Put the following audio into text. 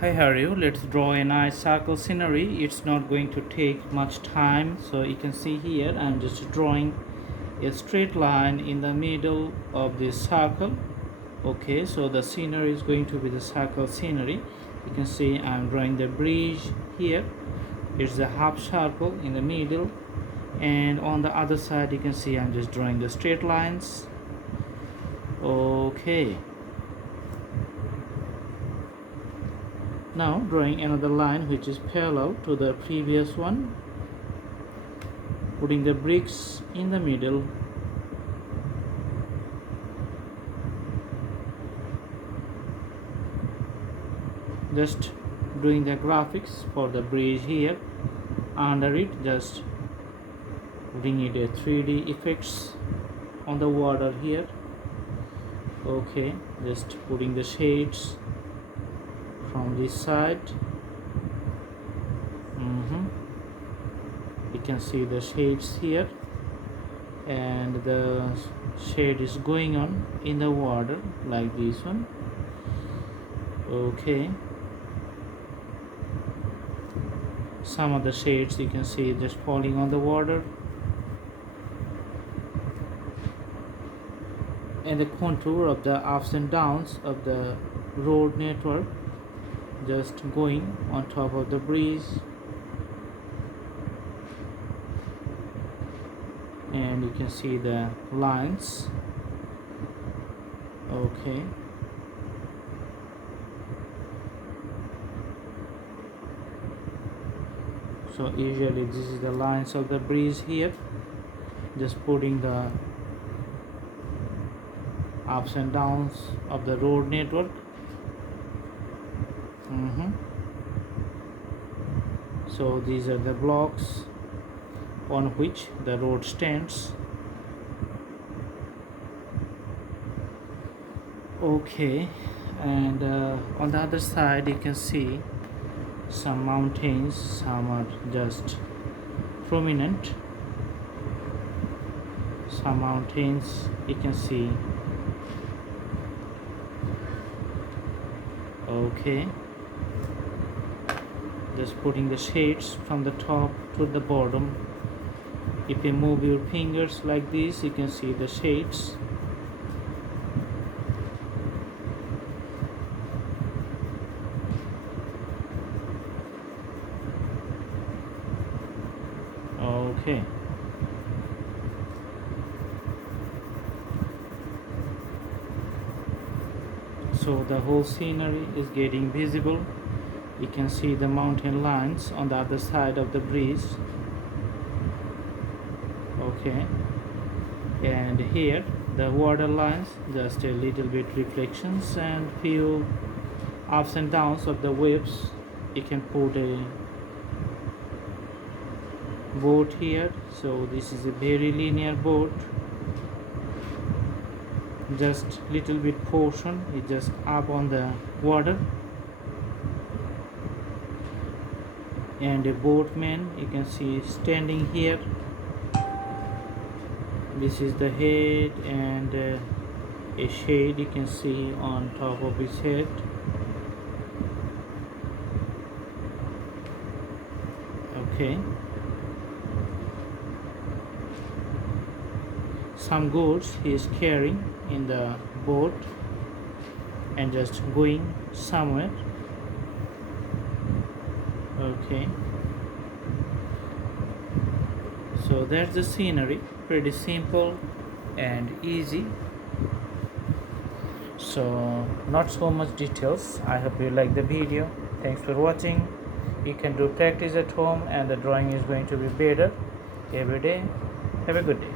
Hi, how are you? Let's draw a nice circle scenery. It's not going to take much time. So you can see here I'm just drawing a straight line in the middle of this circle. Okay, so the scenery is going to be the circle scenery. You can see I'm drawing the bridge here. It's a half circle in the middle, and on the other side you can see I'm just drawing the straight lines. Okay, now drawing another line which is parallel to the previous one, putting the bricks in the middle. Just doing the graphics for the bridge here. Under it, just putting it a 3D effects on the water here. Okay, just putting the shades from this side. You can see the shades here, and the shade is going on in the water like this one. Okay, some of the shades you can see just falling on the water, and the contour of the ups and downs of the road network just going on top of the bridge. And you can see the lines. Okay, so usually this is the lines of the bridge here, just putting the ups and downs of the road network. So these are the blocks on which the road stands. Okay, and on the other side you can see some mountains. Some are just prominent, some mountains you can see. Okay, just putting the shades from the top to the bottom. If you move your fingers like this, you can see the shades. Okay, so the whole scenery is getting visible. You can see the mountain lines on the other side of the bridge. Okay, and here the water lines, just a little bit reflections and few ups and downs of the waves. You can put a boat here. So this is a very linear boat, just little bit portion is just up on the water, and a boatman you can see standing here. This is the head, and a shade you can see on top of his head. Okay, some goods he is carrying in the boat and just going somewhere. Okay, so that's the scenery, pretty simple and easy. So not so much details. I hope you like the video. Thanks for watching. You can do practice at home, and the drawing is going to be better every day. Have a good day.